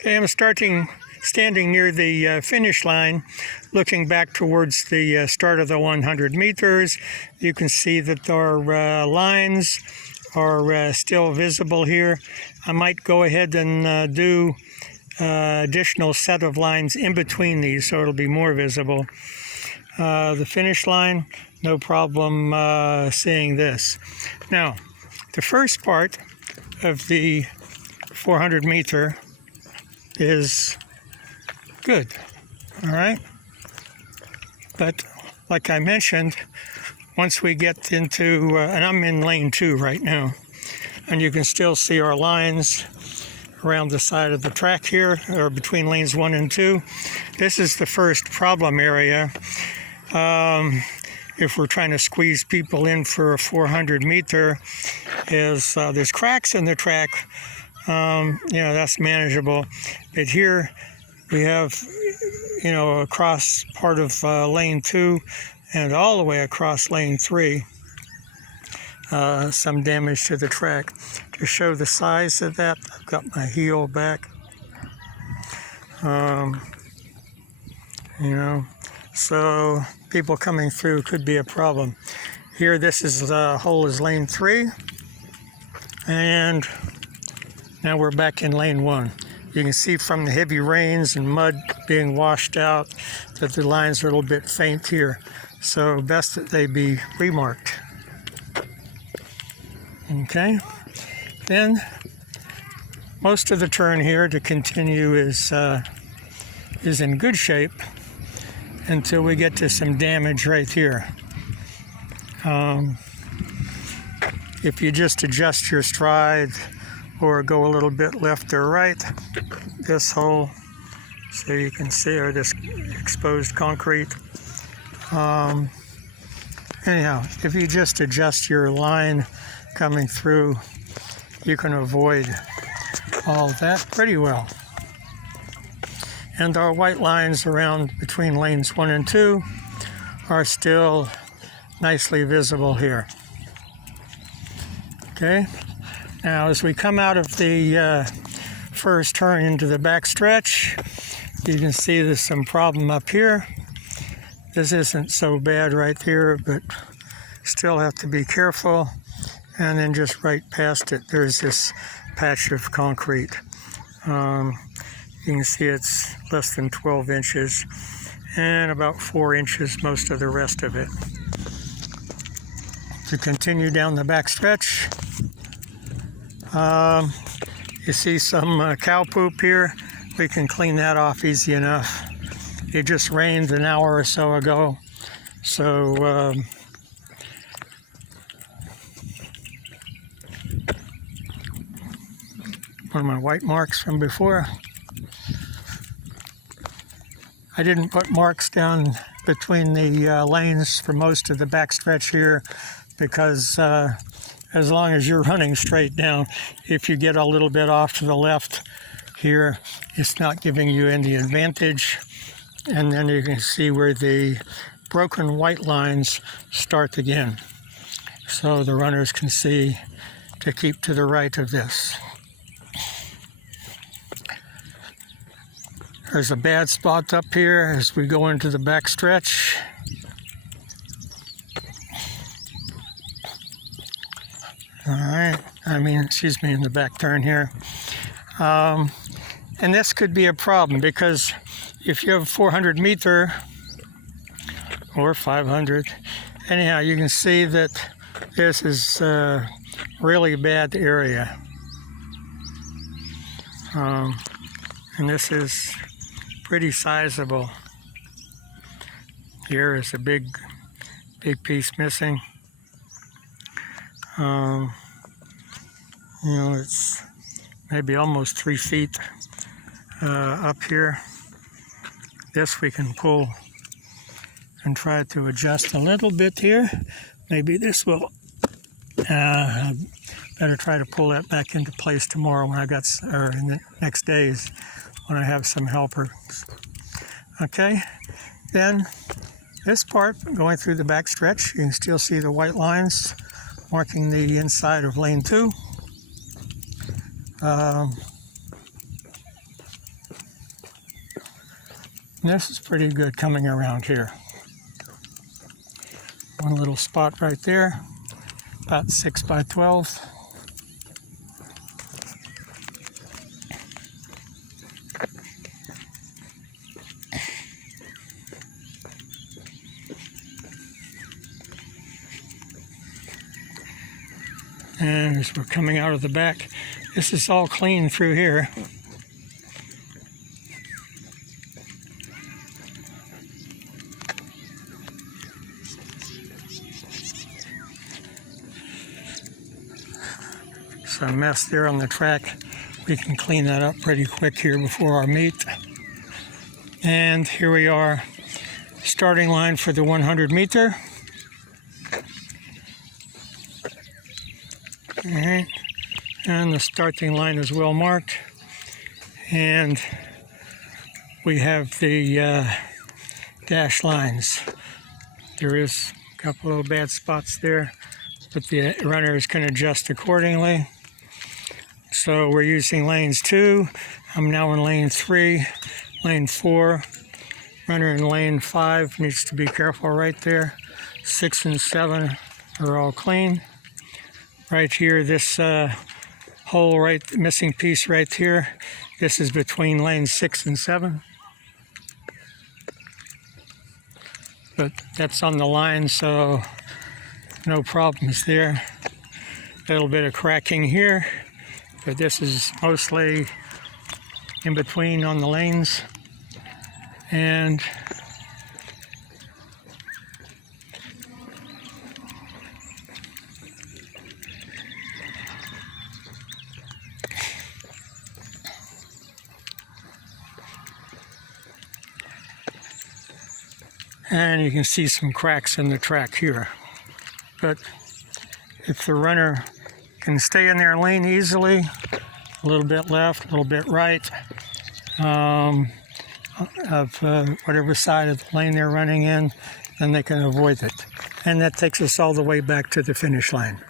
Okay, I'm standing near the finish line, looking back towards the start of the 100 meters. You can see that our lines are still visible here. I might go ahead and do additional set of lines in between these so it'll be more visible. The finish line, no problem seeing this. Now, the first part of the 400 meter is good, all right? But like I mentioned, once we get into, and I'm in lane 2 right now, and you can still see our lines around the side of the track here, or between lanes 1 and 2. This is the first problem area. If we're trying to squeeze people in for a 400 meter, is there's cracks in the track. That's manageable. But here we have, across part of lane 2 and all the way across lane 3, some damage to the track. To show the size of that, I've got my heel back. So people coming through could be a problem. Here, this is the hole is lane 3, and now we're back in lane 1. You can see from the heavy rains and mud being washed out that the lines are a little bit faint here. So best that they be remarked. Okay. Then most of the turn here to continue is in good shape until we get to some damage right here. If you just adjust your stride or go a little bit left or right, this hole, so you can see, or this exposed concrete. Anyhow, if you just adjust your line coming through, you can avoid all that pretty well. And our white lines around between lanes 1 and 2 are still nicely visible here. Okay. Now, as we come out of the first turn into the back stretch, you can see there's some problem up here. This isn't so bad right here, but still have to be careful. And then just right past it, there's this patch of concrete. You can see it's less than 12 inches and about 4 inches most of the rest of it. To continue down the back stretch, you see some cow poop here. We can clean that off easy enough. It just rained an hour or so ago, so one of my white marks from before. I didn't put marks down between the lanes for most of the back stretch here because as long as you're running straight down, if you get a little bit off to the left here, it's not giving you any advantage. And then you can see where the broken white lines start again. So the runners can see to keep to the right of this. There's a bad spot up here as we go into the back stretch. All right, in the back turn here. And this could be a problem because if you have a 400 meter or 500, anyhow, you can see that this is a really bad area. And this is pretty sizable. Here is a big piece missing. It's maybe almost 3 feet up here. This we can pull and try to adjust a little bit here. Maybe this will, better try to pull that back into place tomorrow when or in the next days when I have some helpers. Okay, then this part going through the back stretch, you can still see the white lines marking the inside of lane 2. And this is pretty good coming around here. One little spot right there, about 6 by 12. And as we're coming out of the back, this is all clean through here. Some mess there on the track. We can clean that up pretty quick here before our meet. And here we are, starting line for the 100 meter. All right. And the starting line is well marked. And we have the dash lines. There is a couple little bad spots there, but the runners can adjust accordingly. So we're using lanes 2. I'm now in lane 3, lane 4. Runner in lane 5 needs to be careful right there. 6 and 7 are all clean. Right here, this hole right, missing piece right here, this is between lanes 6 and 7. But that's on the line, so no problems there. A little bit of cracking here, but this is mostly in between on the lanes. And you can see some cracks in the track here. But if the runner can stay in their lane easily, a little bit left, a little bit right, of whatever side of the lane they're running in, then they can avoid it. And that takes us all the way back to the finish line.